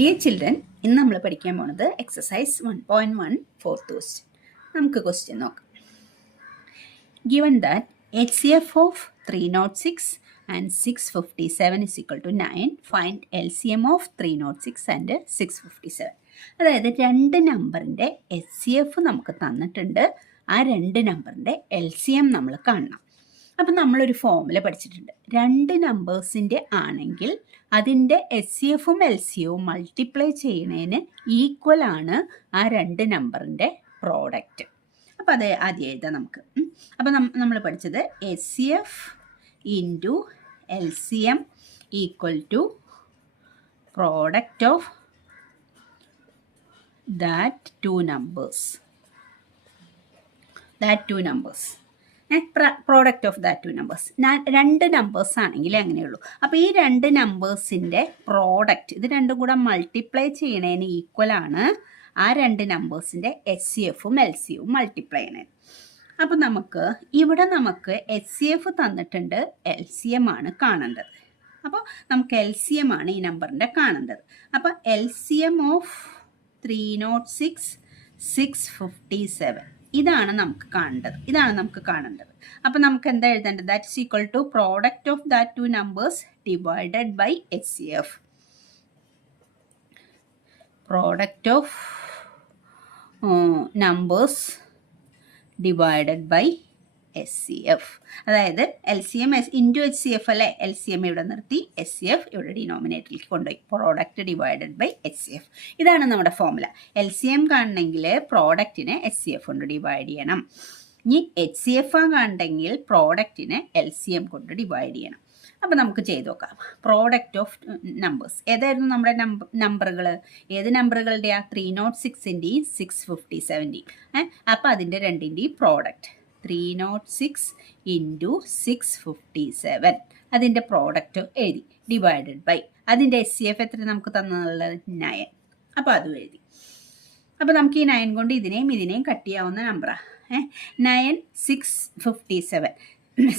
Dear children, ഇന്ന് നമ്മൾ പഠിക്കാൻ പോണത് എക്സസൈസ് 1.1 ഫോർത്ത് ക്വസ്റ്റ്യൻ. നമുക്ക് ക്വസ്റ്റ്യൻ നോക്കാം. Given that HCF of 306 and 657 is equal to 9, find LCM of 306 and 657. അതായത് രണ്ട് നമ്പറിൻ്റെ HCF നമുക്ക് തന്നിട്ടുണ്ട്, ആ രണ്ട് നമ്പറിൻ്റെ LCM നമ്മൾ കാണണം. അപ്പം നമ്മളൊരു ഫോമുല പഠിച്ചിട്ടുണ്ട്. രണ്ട് നമ്പേഴ്സിൻ്റെ ആണെങ്കിൽ അതിൻ്റെ HCFും LCMവും മൾട്ടിപ്ലൈ ചെയ്യുന്നതിന് ഈക്വൽ ആണ് ആ രണ്ട് നമ്പറിൻ്റെ പ്രോഡക്റ്റ്. അപ്പോൾ അത് ആദ്യം എഴുതാം നമുക്ക്. അപ്പോൾ നമ്മൾ പഠിച്ചത് HCF into LCM equal to product of that two numbers. Product of that two numbers. രണ്ട് നമ്പേഴ്സ് ആണെങ്കിൽ അങ്ങനെയുള്ളൂ. അപ്പോൾ ഈ രണ്ട് നമ്പേഴ്സിൻ്റെ പ്രോഡക്റ്റ്, ഇത് രണ്ടും കൂടെ മൾട്ടിപ്ലൈ ചെയ്യണതിന് ഈക്വൽ ആണ് ആ രണ്ട് നമ്പേഴ്സിൻ്റെ HCFും LCMവും മൾട്ടിപ്ലൈ ചെയ്യണത്. അപ്പോൾ ഇവിടെ നമുക്ക് HCF തന്നിട്ടുണ്ട്, LCM ആണ് കാണേണ്ടത്. അപ്പോൾ നമുക്ക് LCM ആണ് ഈ നമ്പറിൻ്റെ കാണേണ്ടത്. അപ്പോൾ LCM ഓഫ് 306 657 ഇതാണ് നമുക്ക് കാണേണ്ടത്. അപ്പോൾ നമുക്ക് എന്താ എഴുതേണ്ടത്? That is equal to product of that two numbers divided by HCF. Product of numbers divided by HCF. അതായത് LCM ഇൻറ്റു HCF അല്ലേ? LCM ഇവിടെ നിർത്തി, HCF ഇവിടെ ഡിനോമിനേറ്ററിലേക്ക് കൊണ്ടുപോയി. Product divided by HCF. ഇതാണ് നമ്മുടെ ഫോമുല. LCM കാണണമെങ്കിൽ പ്രോഡക്റ്റിനെ HCF കൊണ്ട് ഡിവൈഡ് ചെയ്യണം. ഇനി HCF കാണണമെങ്കിൽ പ്രോഡക്റ്റിനെ LCM കൊണ്ട് ഡിവൈഡ് ചെയ്യണം. അപ്പോൾ നമുക്ക് ചെയ്ത് നോക്കാം. പ്രോഡക്റ്റ് ഓഫ് നമ്പേഴ്സ് ഏതായിരുന്നു നമ്മുടെ നമ്പറുകൾ? ഏത് നമ്പറുകളുടെയാണ്? 306ൻ്റെയും 657ൻ്റെയും. അപ്പോൾ അതിൻ്റെ രണ്ടിൻ്റെയും പ്രോഡക്റ്റ് 306 ഇൻറ്റു 657 അതിൻ്റെ പ്രോഡക്റ്റ് എഴുതി, ഡിവൈഡഡ് ബൈ അതിൻ്റെ HCF എത്ര നമുക്ക് തന്നുള്ളത്? 9. അപ്പോൾ അതും എഴുതി. അപ്പോൾ നമുക്ക് ഈ 9 കൊണ്ട് ഇതിനെയും കട്ട് ചെയ്യാവുന്ന നമ്പറാണ്. 9 657.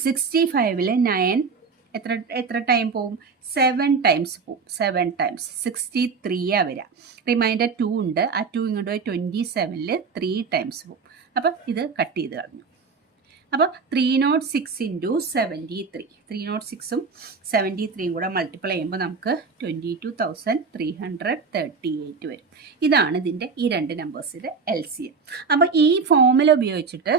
65ൽ 9 എത്ര ടൈം പോവും? 7 ടൈംസ് പോവും. 7 ടൈംസ് 63 വരിക. റിമൈൻഡർ 2 ഉണ്ട്, ആ 2 ഇങ്ങോട്ട് പോയി 27ൽ 3 ടൈംസ് പോവും. അപ്പം ഇത് കട്ട് ചെയ്ത് കളഞ്ഞു. അപ്പോൾ 306 ഇൻറ്റു 73, 306ഉം 73യും കൂടെ മൾട്ടിപ്ലൈ ചെയ്യുമ്പോൾ നമുക്ക് 22,338 വരും. ഇതാണ് ഇതിൻ്റെ ഈ രണ്ട് നമ്പേഴ്സിൻ്റെ LCM. അപ്പോൾ ഈ ഫോമുല ഉപയോഗിച്ചിട്ട്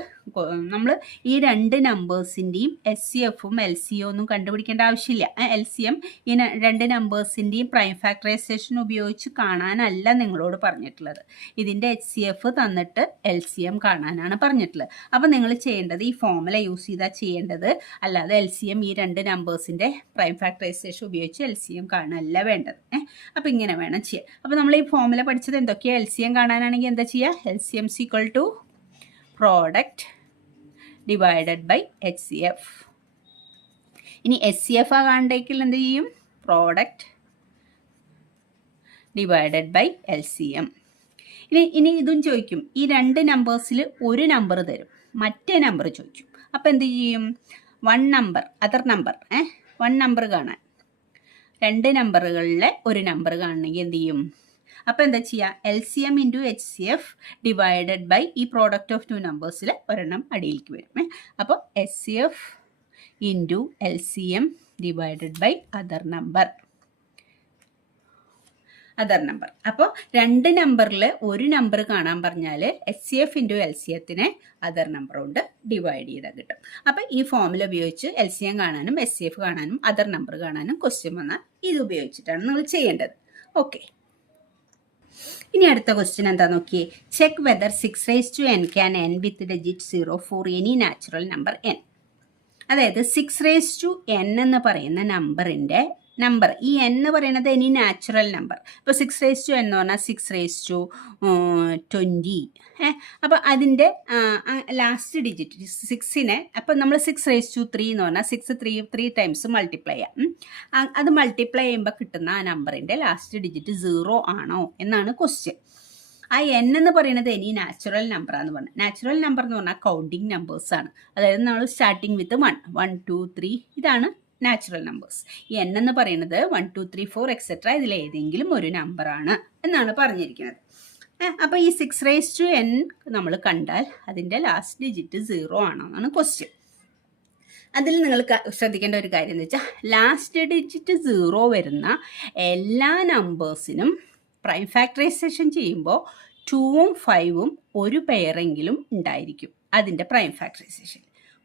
നമ്മൾ ഈ രണ്ട് നമ്പേഴ്സിൻ്റെയും HCFും LCM ഒന്നും കണ്ടുപിടിക്കേണ്ട ആവശ്യമില്ല. LCM ഈ രണ്ട് നമ്പേഴ്സിൻ്റെയും പ്രൈം ഫാക്ടറൈസേഷൻ ഉപയോഗിച്ച് കാണാനല്ല നിങ്ങളോട് പറഞ്ഞിട്ടുള്ളത്. ഇതിൻ്റെ HCF തന്നിട്ട് LCM കാണാനാണ് പറഞ്ഞിട്ടുള്ളത്. അപ്പോൾ നിങ്ങൾ ചെയ്യേണ്ടത് ഈ ഫോമുല യൂസ് ചെയ്താൽ ചെയ്യേണ്ടത്, അല്ലാതെ LCM ഈ രണ്ട് നമ്പേഴ്സിൻ്റെ പ്രൈം ഫാക്ടറൈസേഷൻ ഉപയോഗിച്ച് LCM കാണാനല്ല വേണ്ടത്. അപ്പോൾ ഇങ്ങനെ വേണം ചെയ്യാൻ. അപ്പോൾ നമ്മൾ ഈ ഫോമുല പഠിച്ചത് എന്തൊക്കെയാണ്? LCM കാണാനാണെങ്കിൽ എന്താ ചെയ്യുക? LCM equal to product divided by HCF. ഇനി HCF കാണണ്ടെങ്കിൽ എന്ത് ചെയ്യും? Product divided by LCM. ഇനി ഇതും ചോദിക്കും. ഈ രണ്ട് നമ്പേഴ്സിൽ ഒരു നമ്പർ തരും, മറ്റേ നമ്പർ ചോദിക്കും. അപ്പോൾ എന്ത് ചെയ്യും? വൺ നമ്പർ കാണാൻ, രണ്ട് നമ്പറുകളിലെ ഒരു നമ്പർ കാണണമെങ്കിൽ എന്ത് ചെയ്യും? അപ്പോൾ എന്താ ചെയ്യുക? LCM into HCF divided by ഈ പ്രോഡക്റ്റ് ഓഫ് ടു നമ്പേഴ്സിൽ ഒരെണ്ണം അടിയിലേക്ക് വരും. അപ്പോൾ HCF into LCM divided by other number. അപ്പോൾ രണ്ട് നമ്പറിൽ ഒരു നമ്പർ കാണാൻ പറഞ്ഞാൽ HCF ഇൻറ്റു LCMത്തിനെ അതർ നമ്പർ കൊണ്ട് ഡിവൈഡ് ചെയ്താൽ കിട്ടും. അപ്പോൾ ഈ ഫോമുല ഉപയോഗിച്ച് LCM കാണാനും HCF കാണാനും അതർ നമ്പർ കാണാനും ക്വസ്റ്റ്യൻ വന്നാൽ ഇത് ഉപയോഗിച്ചിട്ടാണ് നിങ്ങൾ ചെയ്യേണ്ടത്. ഓക്കെ, ഇനി അടുത്ത ക്വസ്റ്റ്യൻ എന്താ നോക്കിയേ. Check whether 6n can n with digit 0 for any natural number n. അതായത് 6n എന്ന് പറയുന്ന നമ്പറിൻ്റെ ഈ n എന്ന് പറയുന്നത് എനി നാച്ചുറൽ നമ്പർ. ഇപ്പോൾ 6n എന്ന് പറഞ്ഞാൽ 620. അപ്പോൾ അതിൻ്റെ ലാസ്റ്റ് ഡിജിറ്റ് 6നെ അപ്പോൾ നമ്മൾ 6³ എന്ന് പറഞ്ഞാൽ 6 3 ടൈംസ് മൾട്ടിപ്ലൈ ചെയ്യാം. അത് മൾട്ടിപ്ലൈ ചെയ്യുമ്പോൾ കിട്ടുന്ന ആ നമ്പറിൻ്റെ ലാസ്റ്റ് ഡിജിറ്റ് 0 ആണോ എന്നാണ് ക്വസ്റ്റ്യൻ. ആ n എന്ന് പറയുന്നത് ഇനി നാച്ചുറൽ നമ്പറാന്ന് പറഞ്ഞാൽ, നാച്ചുറൽ നമ്പർ എന്ന് പറഞ്ഞാൽ കൗണ്ടിങ് നമ്പേഴ്സാണ്. അതായത് നമ്മൾ സ്റ്റാർട്ടിങ് വിത്ത് 1, 1, 2, 3 ഇതാണ് നാച്ചുറൽ നമ്പേഴ്സ്. ഈ n എന്ന് പറയുന്നത് 1, 2, 3, 4 എക്സെട്ര ഇതിലേതെങ്കിലും ഒരു നമ്പറാണ് എന്നാണ് പറഞ്ഞിരിക്കുന്നത്. അപ്പോൾ ഈ 6n നമ്മൾ കണ്ടാൽ അതിൻ്റെ ലാസ്റ്റ് ഡിജിറ്റ് 0 ആണോ എന്നാണ് ക്വസ്റ്റ്യൻ. അതിൽ നിങ്ങൾ ശ്രദ്ധിക്കേണ്ട ഒരു കാര്യം എന്ന് വെച്ചാൽ ലാസ്റ്റ് ഡിജിറ്റ് 0 വരുന്ന എല്ലാ നമ്പേഴ്സിനും പ്രൈം ഫാക്ടറൈസേഷൻ ചെയ്യുമ്പോൾ 2ഉം 5ഉം ഒരു പെയറെങ്കിലും ഉണ്ടായിരിക്കും. അതിൻ്റെ പ്രൈം ഫാക്ടറൈസേഷൻ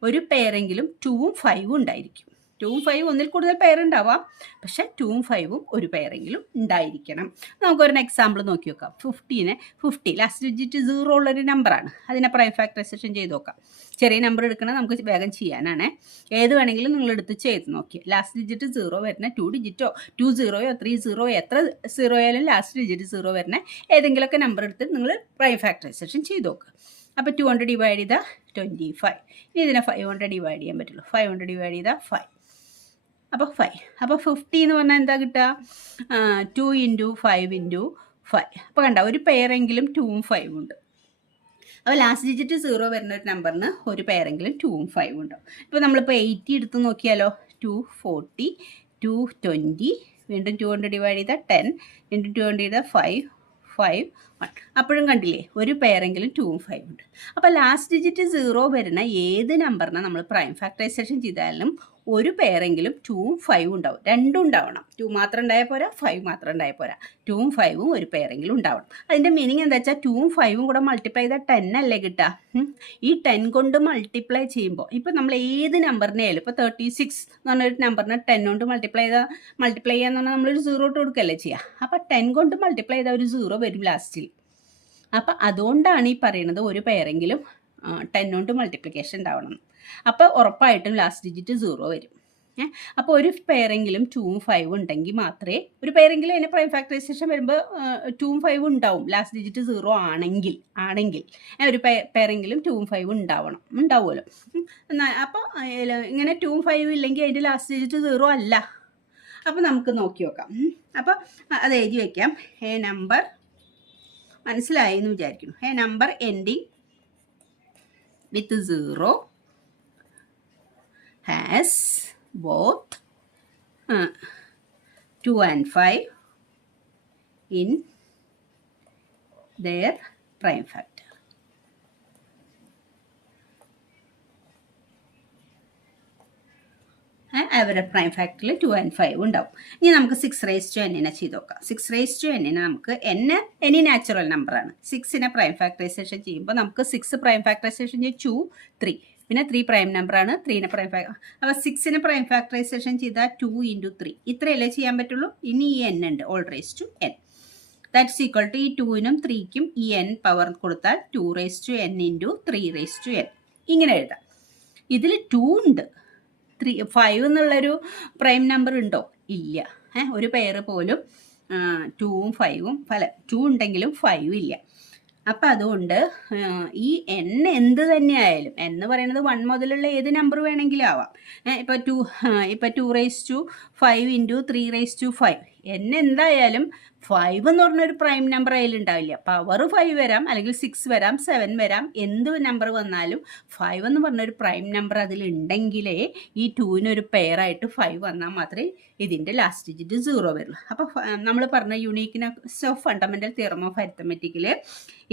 ഒരു പെയറെങ്കിലും 2ഉം 5ഉം ഉണ്ടായിരിക്കും. 2ഉം 5ഉം ഒന്നിൽ കൂടുതൽ പെയർ ഉണ്ടാവാം, പക്ഷെ 2ഉം 5ഉം ഒരു പെയറെങ്കിലും ഉണ്ടായിരിക്കണം. നമുക്കൊരു എക്സാമ്പിൾ നോക്കി നോക്കാം. 50 ലാസ്റ്റ് ഡിജിറ്റ് 0 ഉള്ളൊരു നമ്പറാണ്. അതിനെ പ്രൈം ഫാക്ടറൈസേഷൻ ചെയ്ത് നോക്കാം. ചെറിയ നമ്പർ എടുക്കണം, നമുക്ക് വേഗം ചെയ്യാനാണ്. ഏത് വേണമെങ്കിലും നിങ്ങൾ എടുത്ത് ചെയ്ത് നോക്കി. ലാസ്റ്റ് ഡിജിറ്റ് 0 വരുന്ന 2 ഡിജിറ്റോ 2 0യോ 3 0 എത്ര 0 ആയാലും ലാസ്റ്റ് ഡിജിറ്റ് 0 വരുന്ന ഏതെങ്കിലുമൊക്കെ നമ്പർ എടുത്ത് നിങ്ങൾ പ്രൈം ഫാക്ടറൈസേഷൻ ചെയ്ത് നോക്കുക. അപ്പോൾ 2 കൊണ്ട് ഡിവൈഡ് ചെയ്താൽ 25. ഇനി ഇതിനെ 5 കൊണ്ട് ഡിവൈഡ് ചെയ്യാൻ പറ്റുള്ളൂ. 5 കൊണ്ട് ഡിവൈഡ് ചെയ്താൽ 5. അപ്പോൾ 5. അപ്പോൾ 50 എന്ന് പറഞ്ഞാൽ എന്താ കിട്ടുക? 2 × 5 × 5. അപ്പോൾ കണ്ട ഒരു പെയറെങ്കിലും 2ഉം 5ഉം ഉണ്ട്. അപ്പോൾ ലാസ്റ്റ് ഡിജിറ്റ് 0 വരുന്ന ഒരു നമ്പറിന് ഒരു പെയറെങ്കിലും 2ഉം 5ഉം ഉണ്ടാവും. ഇപ്പോൾ നമ്മളിപ്പോൾ 80 എടുത്ത് നോക്കിയാലോ, 2 40, 2 20, വീണ്ടും 2 കൊണ്ട് ഡിവൈഡ് ചെയ്താൽ 10, വീണ്ടും 2 കൊണ്ട് ചെയ്താൽ 5, 5, 1. അപ്പോഴും കണ്ടില്ലേ ഒരു പെയറെങ്കിലും 2ഉം 5ഉം ഉണ്ട്. അപ്പോൾ ലാസ്റ്റ് ഡിജിറ്റ് 0 വരുന്ന ഏത് നമ്പറിനെ നമ്മൾ പ്രൈം ഫാക്ടറൈസേഷൻ ചെയ്താലും ഒരു പെയറെങ്കിലും 2ഉം 5ഉം ഉണ്ടാവും. രണ്ടും ഉണ്ടാവണം. 2 മാത്രം ഉണ്ടായാൽ പോരാ, 5 മാത്രം ഉണ്ടായാൽ പോരാ. 2ഉം 5ഉം ഒരു പെയറെങ്കിലും ഉണ്ടാവണം. അതിൻ്റെ മീനിങ് എന്താ വെച്ചാൽ 2ഉം 5ഉം കൂടെ മൾട്ടിപ്ലൈ ചെയ്താൽ 10 അല്ലേ കിട്ടുക. ഈ 10 കൊണ്ട് മൾട്ടിപ്ലൈ ചെയ്യുമ്പോൾ ഇപ്പോൾ നമ്മൾ ഏത് നമ്പറിനെ ആയാലും ഇപ്പോൾ 36 എന്ന് പറഞ്ഞൊരു നമ്പറിനെ 10 കൊണ്ട് മൾട്ടിപ്ലൈ ചെയ്യാന്ന് പറഞ്ഞാൽ നമ്മളൊരു 0 ഇട്ട് കൊടുക്കുകയല്ലേ ചെയ്യുക. അപ്പോൾ 10 കൊണ്ട് മൾട്ടിപ്ലൈ ചെയ്താൽ ഒരു 0 വരും ലാസ്റ്റിൽ. അപ്പം അതുകൊണ്ടാണ് ഈ പറയുന്നത് ഒരു പെയറെങ്കിലും 10 കൊണ്ട് മൾട്ടിപ്ലിക്കേഷൻ ഉണ്ടാവണം. അപ്പോൾ ഉറപ്പായിട്ടും ലാസ്റ്റ് ഡിജിറ്റ് 0 വരും. അപ്പോൾ ഒരു പെയറെങ്കിലും 2ഉം 5ഉം ഉണ്ടെങ്കിൽ മാത്രമേ ഒരു പെയറെങ്കിലും അതിന് പ്രൈം ഫാക്ടറൈസേഷൻ വരുമ്പോൾ 2ഉം 5ഉം ഉണ്ടാവും. ലാസ്റ്റ് ഡിജിറ്റ് 0 ആണെങ്കിൽ ഒരു പെയറെങ്കിലും 2ഉം 5ഉം ഉണ്ടാവുമല്ലോ. അപ്പോൾ ഇങ്ങനെ 2ഉം 5ഉം ഇല്ലെങ്കിൽ അതിൻ്റെ ലാസ്റ്റ് ഡിജിറ്റ് 0 അല്ല. അപ്പോൾ നമുക്ക് നോക്കി നോക്കാം. അപ്പോൾ അത് എഴുതി വയ്ക്കാം. എ നമ്പർ മനസ്സിലായി എന്ന് വിചാരിക്കുന്നു. A number ending with 0 has both 2 and 5 in their prime factor. അവരുടെ പ്രൈം ഫാക്ടറിൽ 2 and 5 ഉണ്ടാവും. ഇനി നമുക്ക് 6n ചെയ്ത് നോക്കാം. 6n നമുക്ക് എനി നാച്ചുറൽ നമ്പറാണ്. 6നെ പ്രൈം ഫാക്ടറൈസേഷൻ ചെയ്യുമ്പോൾ നമുക്ക് 6 പ്രൈം ഫാക്ടറൈസേഷൻ ചെയ്യും 2, 3. പിന്നെ 3 പ്രൈം നമ്പറാണ്. 3നെ പ്രൈം അപ്പോൾ 6നെ പ്രൈം ഫാക്ടറൈസേഷൻ ചെയ്താൽ 2 × 3 ഇത്രയല്ലേ ചെയ്യാൻ പറ്റുള്ളൂ. ഇനി ഈ n ഉണ്ട്, all raise to n. That's equal to ഈ 2നും 3ക്കും ഈ n പവർ കൊടുത്താൽ 2 raise to n × 3 raise to n ഇങ്ങനെ എഴുതാം. ഇതിൽ 2 ഉണ്ട്. 5 എന്നുള്ളൊരു പ്രൈം നമ്പർ ഉണ്ടോ? ഇല്ല. ഒരു പെയർ പോലും 2ഉം 5ഉം 2 ഉണ്ടെങ്കിലും 5 ഇല്ല. അപ്പം അതുകൊണ്ട് ഈ n എന്ത് തന്നെ ആയാലും എന്ന് പറയുന്നത് 1 മുതലുള്ള ഏത് നമ്പർ വേണമെങ്കിലും ആവാം. ഇപ്പോൾ 2 raise to 5 × 3 raise to 5 n എന്തായാലും 5 എന്ന് പറഞ്ഞൊരു പ്രൈം നമ്പർ അതിലുണ്ടാവില്ല. പവർ 5 വരാം, അല്ലെങ്കിൽ 6 വരാം, 7 വരാം. എന്ത് നമ്പർ വന്നാലും 5 എന്ന് പറഞ്ഞൊരു പ്രൈം നമ്പർ അതിലുണ്ടെങ്കിലേ ഈ 2വിനൊരു പെയറായിട്ട് 5 വന്നാൽ മാത്രമേ ഇതിൻ്റെ ലാസ്റ്റ് ഡിജിറ്റ് 0 വരുള്ളൂ. അപ്പോൾ നമ്മൾ പറഞ്ഞ യൂണീക്ക്നെസ് ഓഫ് ഫണ്ടമെൻ്റൽ തിയറം ഓഫ് അരിത്തമെറ്റിക്കിൽ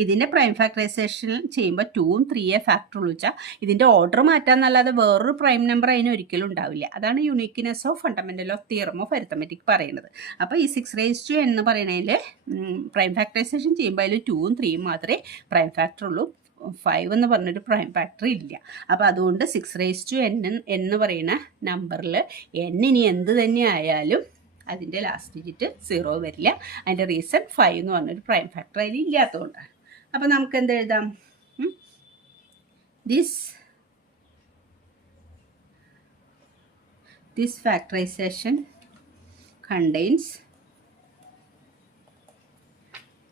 ഇതിൻ്റെ പ്രൈം ഫാക്ടറൈസേഷൻ ചെയ്യുമ്പോൾ 2ഉം 3യെ ഫാക്ടർ വിളിച്ചാൽ ഇതിൻ്റെ ഓർഡർ മാറ്റാന്നല്ലാതെ വേറൊരു പ്രൈം നമ്പർ അതിന് ഒരിക്കലും ഉണ്ടാവില്ല. അതാണ് uniqueness of fundamental of theorem of arithmetic പറയുന്നത്. അപ്പോൾ ഈ 6n എന്ന് പറയുന്നതിൽ പ്രൈം ഫാക്ടറൈസേഷൻ ചെയ്യുമ്പോൾ അതിൽ 2ഉം 3യും മാത്രമേ പ്രൈം ഫാക്ടർ ഉള്ളൂ. 5 എന്ന് പറഞ്ഞൊരു പ്രൈം ഫാക്ടർ ഇല്ല. അപ്പോൾ അതുകൊണ്ട് 6n എന്ന് പറയുന്ന നമ്പറിൽ n ഇനി എന്ത് തന്നെ ആയാലും അതിൻ്റെ ലാസ്റ്റ് ഡിജിറ്റ് 0 വരില്ല. അതിൻ്റെ റീസൺ 5 എന്ന് പറഞ്ഞൊരു പ്രൈം ഫാക്ടർ അതിൽ ഇല്ലാത്തതുകൊണ്ടാണ്. അപ്പോൾ നമുക്ക് എന്ത് എഴുതാം? this factorization contains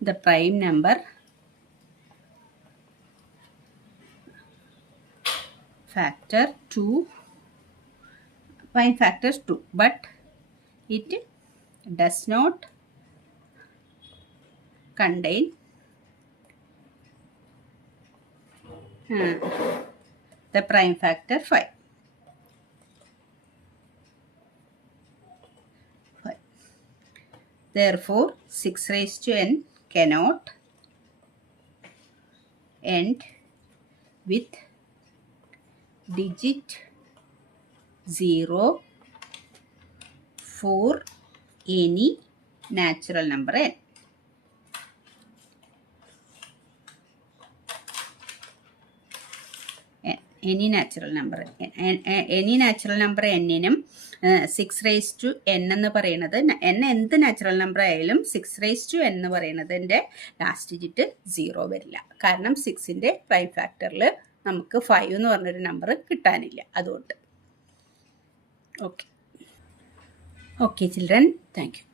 the prime number factor 2, prime factor 2, but it does not contain the prime factor 5. Therefore, 6 raised to n cannot end with digit 0 for any natural number n. Any natural number n-നും 6 raise to n എന്ന് പറയുന്നത് n എന്ത് natural number ആയാലും 6 raise to n എന്ന് പറയുന്നതിൻ്റെ last digit 0 വരില്ല. കാരണം 6ൻ്റെ prime ഫാക്ടറിൽ നമുക്ക് 5 എന്ന് പറഞ്ഞൊരു നമ്പർ കിട്ടാനില്ല. അതുകൊണ്ട് ഓക്കെ ചിൽഡ്രൻ, താങ്ക് യു.